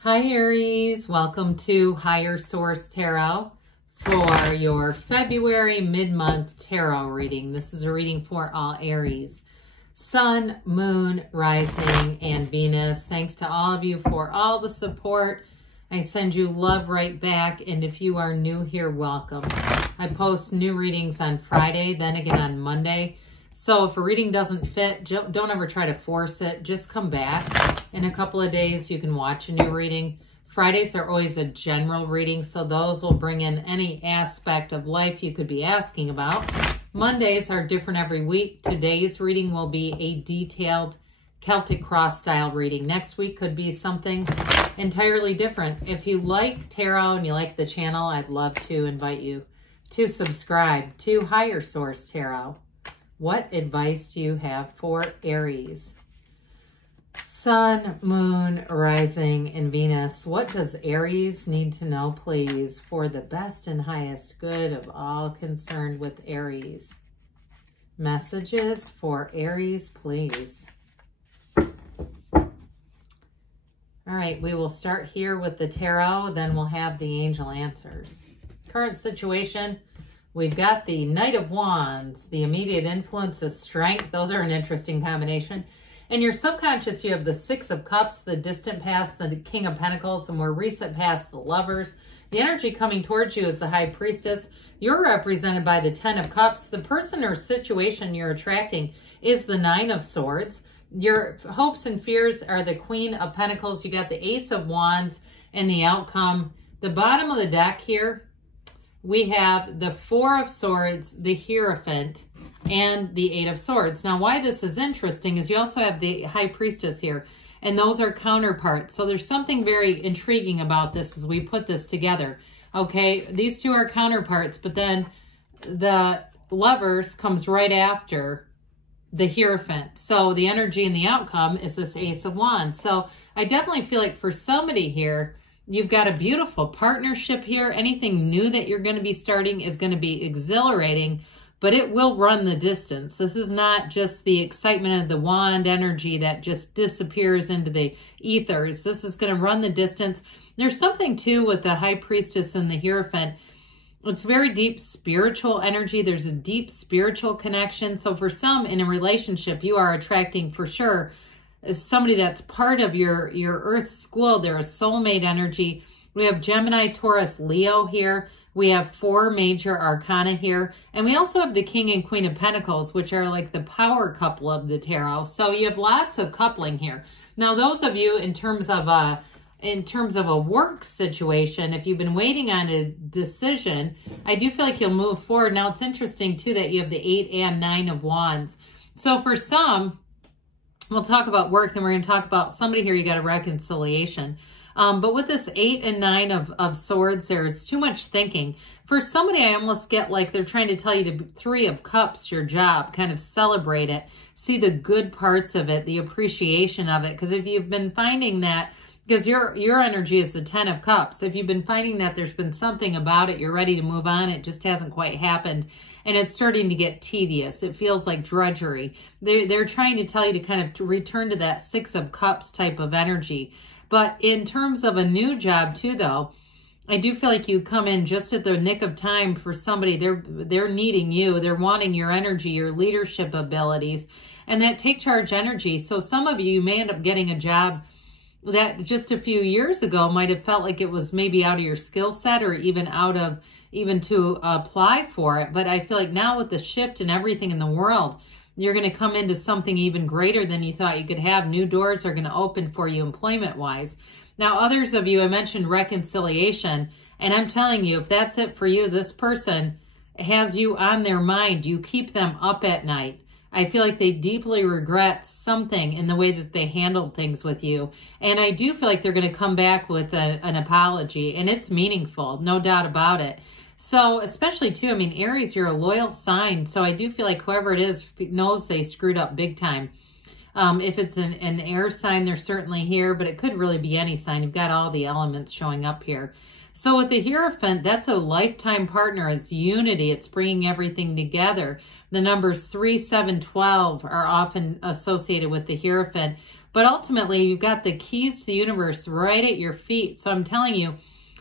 Hi Aries, welcome to Higher Source Tarot for your February mid-month tarot reading. This is a reading for all Aries. Sun, Moon, Rising, and Venus. Thanks to all of you for all the support. I send you love right back, and if you are new here, welcome. I post new readings on Friday, then again on Monday. So if a reading doesn't fit, don't ever try to force it. Just come back. In a couple of days, you can watch a new reading. Fridays are always a general reading, so those will bring in any aspect of life you could be asking about. Mondays are different every week. Today's reading will be a detailed Celtic cross style reading. Next week could be something entirely different. If you like tarot and you like the channel, I'd love to invite you to subscribe to Higher Source Tarot. What advice do you have for Aries? Sun, Moon, Rising, and Venus. What does Aries need to know, please, for the best and highest good of all concerned with Aries? Messages for Aries, please. All right, we will start here with the tarot, then we'll have the angel answers. Current situation. We've got the Knight of Wands, the immediate influence of strength. Those are an interesting combination. In your subconscious, you have the Six of Cups, the distant past, the King of Pentacles, the more recent past, the Lovers. The energy coming towards you is the High Priestess. You're represented by the Ten of Cups. The person or situation you're attracting is the Nine of Swords. Your hopes and fears are the Queen of Pentacles. You got the Ace of Wands and the outcome. The bottom of the deck here, we have the Four of Swords, the Hierophant, and the Eight of Swords. Now, why this is interesting is you also have the High Priestess here, and those are counterparts. So there's something very intriguing about this as we put this together. Okay, these two are counterparts, but then the Lovers comes right after the Hierophant. So the energy and the outcome is this Ace of Wands. So I definitely feel like for somebody here, you've got a beautiful partnership here. Anything new that you're going to be starting is going to be exhilarating, but it will run the distance. This is not just the excitement of the wand energy that just disappears into the ethers. This is going to run the distance. There's something too with the High Priestess and the Hierophant. It's very deep spiritual energy. There's a deep spiritual connection. So for some in a relationship, you are attracting for sure is somebody that's part of your Earth school. They're a soulmate energy. We have Gemini, Taurus, Leo here. We have 4 major arcana here. And we also have the King and Queen of Pentacles, which are like the power couple of the tarot. So you have lots of coupling here. Now, those of you in terms of a work situation, if you've been waiting on a decision, I do feel like you'll move forward. Now, it's interesting too that you have the 8 and 9 of Wands. So for some, we'll talk about work, then we're going to talk about somebody here, you got a reconciliation. But with this 8 and 9 of Swords, there's too much thinking. For somebody, I almost get like they're trying to tell you to 3 of Cups, your job, kind of celebrate it. See the good parts of it, the appreciation of it. Because if you've been finding that, because your energy is the 10 of Cups. If you've been finding that there's been something about it, you're ready to move on, it just hasn't quite happened. And it's starting to get tedious. It feels like drudgery. They're trying to tell you to kind of return to that 6 of Cups type of energy. But in terms of a new job too, though, I do feel like you come in just at the nick of time for somebody. They're needing you. They're wanting your energy, your leadership abilities, and that take charge energy. So some of you may end up getting a job that just a few years ago might have felt like it was maybe out of your skill set or even to apply for it. But I feel like now with the shift and everything in the world, you're going to come into something even greater than you thought you could have. New doors are going to open for you employment-wise. Now, others of you, I mentioned reconciliation, and I'm telling you, if that's it for you, this person has you on their mind. You keep them up at night. I feel like they deeply regret something in the way that they handled things with you. And I do feel like they're going to come back with an apology, and it's meaningful, no doubt about it. So especially too, I mean, Aries, you're a loyal sign. So I do feel like whoever it is knows they screwed up big time. If it's an air sign, they're certainly here, but it could really be any sign. You've got all the elements showing up here. So with the Hierophant, that's a lifetime partner. It's unity. It's bringing everything together. The numbers 3, 7, 12 are often associated with the Hierophant. But ultimately, you've got the keys to the universe right at your feet. So I'm telling you,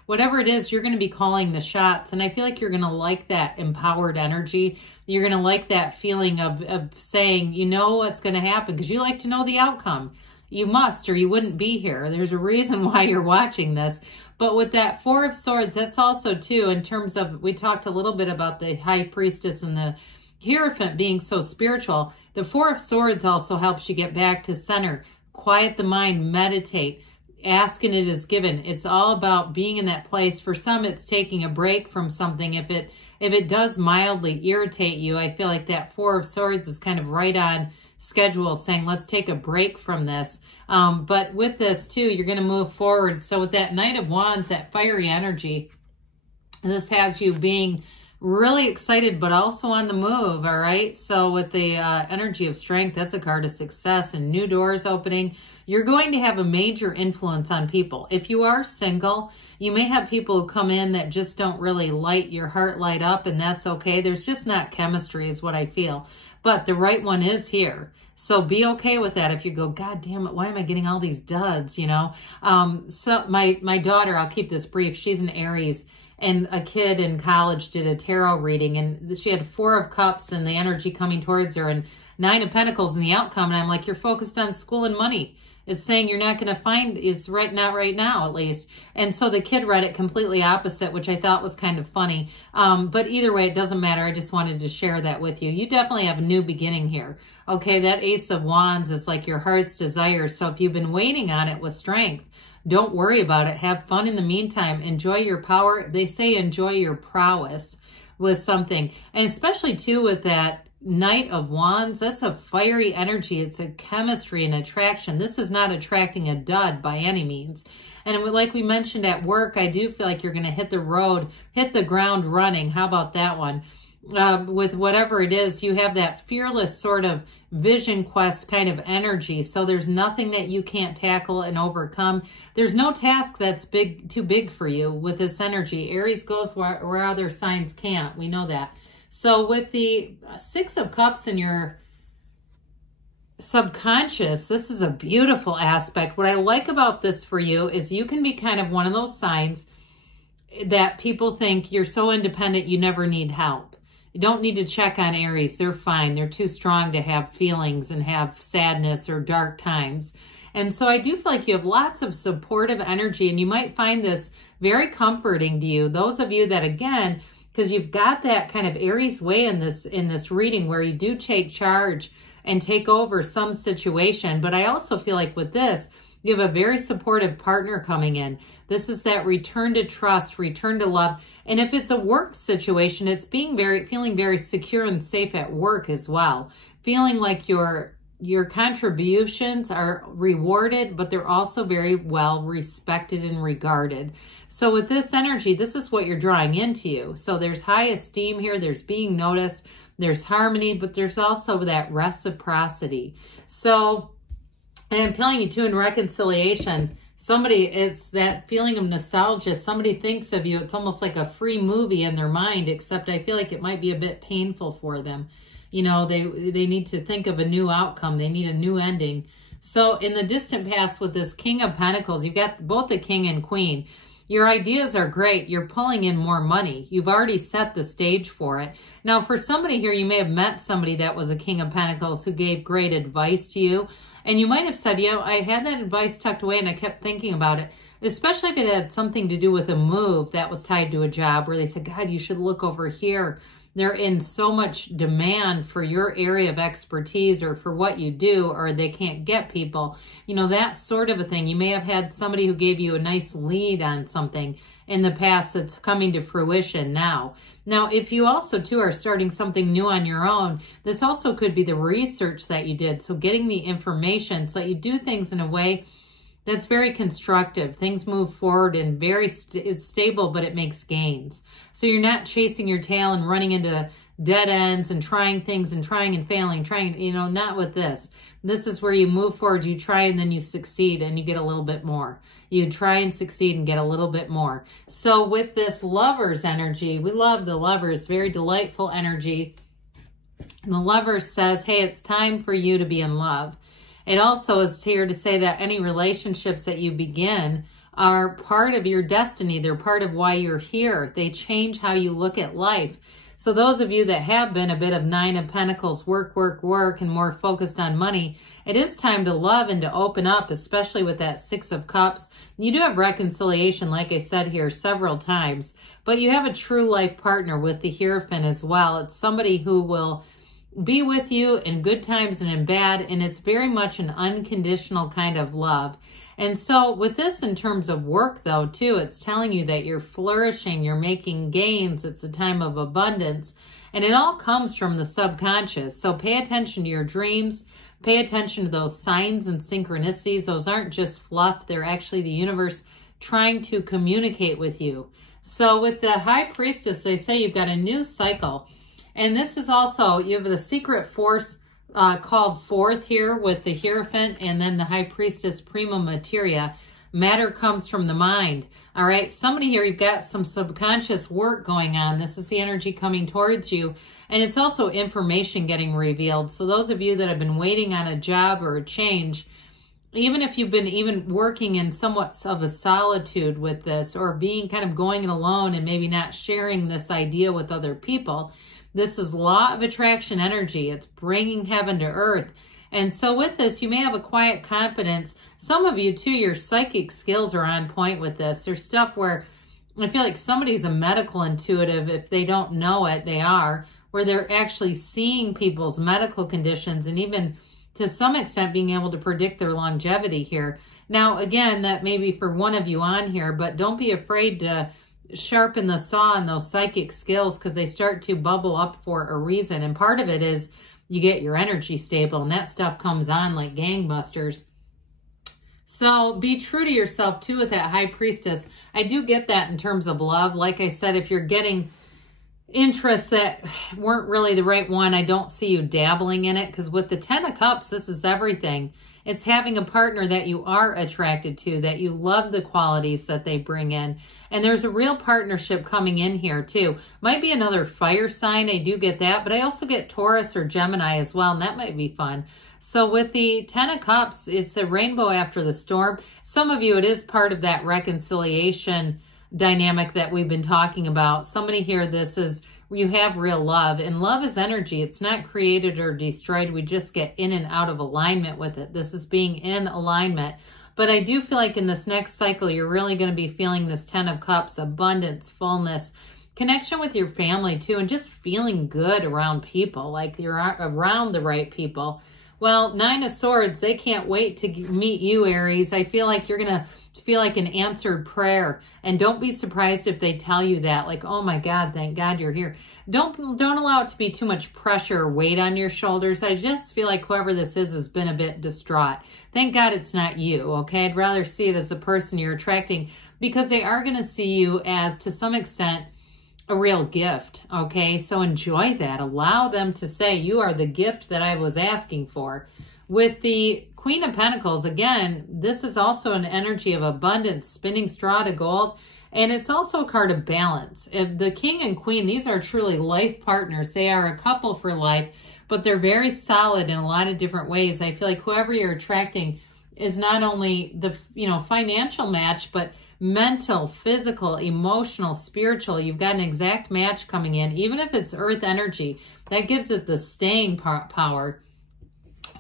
whatever it is, you're going to be calling the shots. And I feel like you're going to like that empowered energy. You're going to like that feeling of saying, you know what's going to happen, because you like to know the outcome. You must, or you wouldn't be here. There's a reason why you're watching this. But with that Four of Swords, that's also too, in terms of, we talked a little bit about the High Priestess and the Hierophant being so spiritual. The Four of Swords also helps you get back to center, quiet the mind, meditate. Ask and it is given. It's all about being in that place. For some, it's taking a break from something. If it does mildly irritate you, I feel like that Four of Swords is kind of right on schedule, saying let's take a break from this. But with this too, you're going to move forward. So with that Knight of Wands, that fiery energy, this has you being really excited, but also on the move. All right. So with the energy of strength, that's a card of success and new doors opening. You're going to have a major influence on people. If you are single, you may have people who come in that just don't really light your heart light up, and that's okay. There's just not chemistry is what I feel. But the right one is here. So be okay with that. If you go, God damn it, why am I getting all these duds, you know? So my daughter, I'll keep this brief, she's an Aries, and a kid in college did a tarot reading, and she had Four of Cups and the energy coming towards her, and Nine of Pentacles and the outcome. And I'm like, you're focused on school and money. It's saying you're not going to find, it's not right now, at least. And so the kid read it completely opposite, which I thought was kind of funny. But either way, it doesn't matter. I just wanted to share that with you. You definitely have a new beginning here. Okay, that Ace of Wands is like your heart's desire. So if you've been waiting on it with strength, don't worry about it. Have fun in the meantime. Enjoy your power. They say enjoy your prowess with something. And especially too with that Knight of Wands, that's a fiery energy. It's a chemistry and attraction. This is not attracting a dud by any means. And like we mentioned at work, I do feel like you're going to hit the road, hit the ground running. How about that one? With whatever it is, you have that fearless sort of vision quest kind of energy. So there's nothing that you can't tackle and overcome. There's no task that's too big for you with this energy. Aries goes where other signs can't. We know that. So with the Six of Cups in your subconscious, this is a beautiful aspect. What I like about this for you is you can be kind of one of those signs that people think you're so independent you never need help. You don't need to check on Aries. They're fine. They're too strong to have feelings and have sadness or dark times. And so I do feel like you have lots of supportive energy, and you might find this very comforting to you. Those of you that, again, because you've got that kind of Aries way in this reading where you do take charge and take over some situation. But I also feel like with this, you have a very supportive partner coming in. This is that return to trust, return to love. And if it's a work situation, it's feeling very secure and safe at work as well. Feeling like your contributions are rewarded, but they're also very well respected and regarded. So with this energy, this is what you're drawing into you. So there's high esteem here. There's being noticed. There's harmony, but there's also that reciprocity. So, and I'm telling you too, in reconciliation, it's that feeling of nostalgia. Somebody thinks of you. It's almost like a free movie in their mind, except I feel like it might be a bit painful for them. You know, they need to think of a new outcome. They need a new ending. So in the distant past with this King of Pentacles, you've got both the King and Queen. Your ideas are great. You're pulling in more money. You've already set the stage for it. Now, for somebody here, you may have met somebody that was a King of Pentacles who gave great advice to you. And you might have said, you know, I had that advice tucked away and I kept thinking about it, especially if it had something to do with a move that was tied to a job where they said, God, you should look over here. They're in so much demand for your area of expertise or for what you do, or they can't get people. You know, that sort of a thing. You may have had somebody who gave you a nice lead on something in the past that's coming to fruition now. Now, if you also, too, are starting something new on your own, this also could be the research that you did. So getting the information so that you do things in a way that's very constructive. Things move forward and it's stable, but it makes gains. So you're not chasing your tail and running into dead ends and trying things and trying and failing, you know, not with this. This is where you move forward, you try and then you succeed and you get a little bit more. You try and succeed and get a little bit more. So with this Lover's energy, we love the Lovers, very delightful energy. And the Lover says, hey, it's time for you to be in love. It also is here to say that any relationships that you begin are part of your destiny. They're part of why you're here. They change how you look at life. So those of you that have been a bit of Nine of Pentacles, work, work, work, and more focused on money, it is time to love and to open up, especially with that Six of Cups. You do have reconciliation, like I said here, several times, but you have a true life partner with the Hierophant as well. It's somebody who will be with you in good times and in bad, and it's very much an unconditional kind of love. And so with this in terms of work though too, it's telling you that you're flourishing, you're making gains, it's a time of abundance, and it all comes from the subconscious. So pay attention to your dreams, pay attention to those signs and synchronicities. Those aren't just fluff, they're actually the universe trying to communicate with you. So with the High Priestess, they say you've got a new cycle. And this is also, you have the secret force called forth here with the Hierophant and then the High Priestess Prima Materia. Matter comes from the mind. All right, somebody here, you've got some subconscious work going on. This is the energy coming towards you. And it's also information getting revealed. So those of you that have been waiting on a job or a change, even if you've been even working in somewhat of a solitude with this, or being kind of going it alone and maybe not sharing this idea with other people, this is law of attraction energy. It's bringing heaven to earth. And so with this, you may have a quiet confidence. Some of you too, your psychic skills are on point with this. There's stuff where I feel like somebody's a medical intuitive. If they don't know it, they are, where they're actually seeing people's medical conditions and even to some extent being able to predict their longevity here. Now, again, that may be for one of you on here, but don't be afraid to sharpen the saw on those psychic skills because they start to bubble up for a reason. And part of it is you get your energy stable and that stuff comes on like gangbusters. So be true to yourself too with that High Priestess. I do get that in terms of love. Like I said, if you're getting interests that weren't really the right one, I don't see you dabbling in it, because with the Ten of Cups, this is everything. It's having a partner that you are attracted to, that you love the qualities that they bring in. And there's a real partnership coming in here too. Might be another fire sign, I do get that, but I also get Taurus or Gemini as well, and that might be fun. So with the Ten of Cups, it's a rainbow after the storm. Some of you, it is part of that reconciliation dynamic that we've been talking about. Somebody here, this is, you have real love, and love is energy. It's not created or destroyed. We just get in and out of alignment with it. This is being in alignment. But I do feel like in this next cycle, you're really going to be feeling this Ten of Cups, abundance, fullness, connection with your family too, and just feeling good around people, like you're around the right people. Well, Nine of Swords, they can't wait to meet you, Aries. I feel like you're going to feel like an answered prayer. And don't be surprised if they tell you that, like, oh my God, thank God you're here. Don't allow it to be too much pressure or weight on your shoulders. I just feel like whoever this is has been a bit distraught. Thank God it's not you, okay? I'd rather see it as a person you're attracting, because they are going to see you as, to some extent, a real gift, okay? So enjoy that. Allow them to say, you are the gift that I was asking for. With the Queen of Pentacles, again, this is also an energy of abundance, spinning straw to gold, and it's also a card of balance. If the King and Queen, these are truly life partners. They are a couple for life, but they're very solid in a lot of different ways. I feel like whoever you're attracting is not only the, financial match, but mental, physical, emotional, spiritual. You've got an exact match coming in, even if it's earth energy. That gives it the staying power.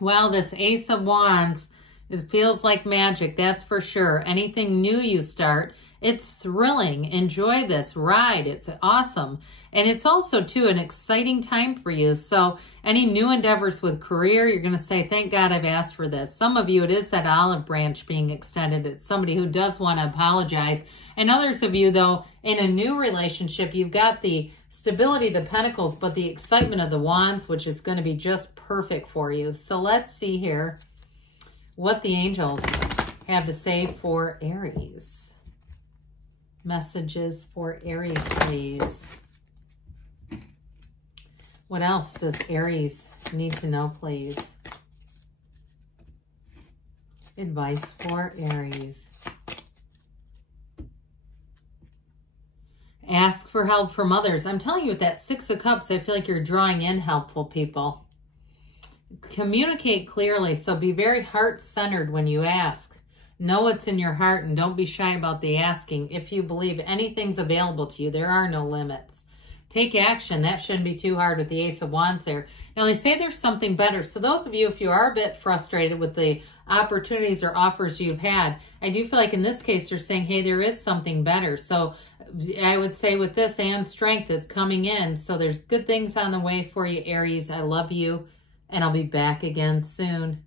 Well, this Ace of Wands, it feels like magic, that's for sure. Anything new you start, it's thrilling. Enjoy this ride. It's awesome. And it's also, too, an exciting time for you. So any new endeavors with career, you're going to say, thank God I've asked for this. Some of you, it is that olive branch being extended. It's somebody who does want to apologize. And others of you, though, in a new relationship, you've got the stability, the Pentacles, but the excitement of the Wands, which is going to be just perfect for you. So let's see here what the angels have to say for Aries. Messages for Aries, please. What else does Aries need to know, please? Advice for Aries. Ask for help from others. I'm telling you, with that Six of Cups, I feel like you're drawing in helpful people. Communicate clearly, so be very heart-centered when you ask. Know what's in your heart and don't be shy about the asking. If you believe anything's available to you, there are no limits. Take action. That shouldn't be too hard with the Ace of Wands there. Now, they say there's something better. So those of you, if you are a bit frustrated with the opportunities or offers you've had, I do feel like in this case, they're saying, hey, there is something better. So I would say with this, and strength is coming in. So there's good things on the way for you, Aries. I love you, and I'll be back again soon.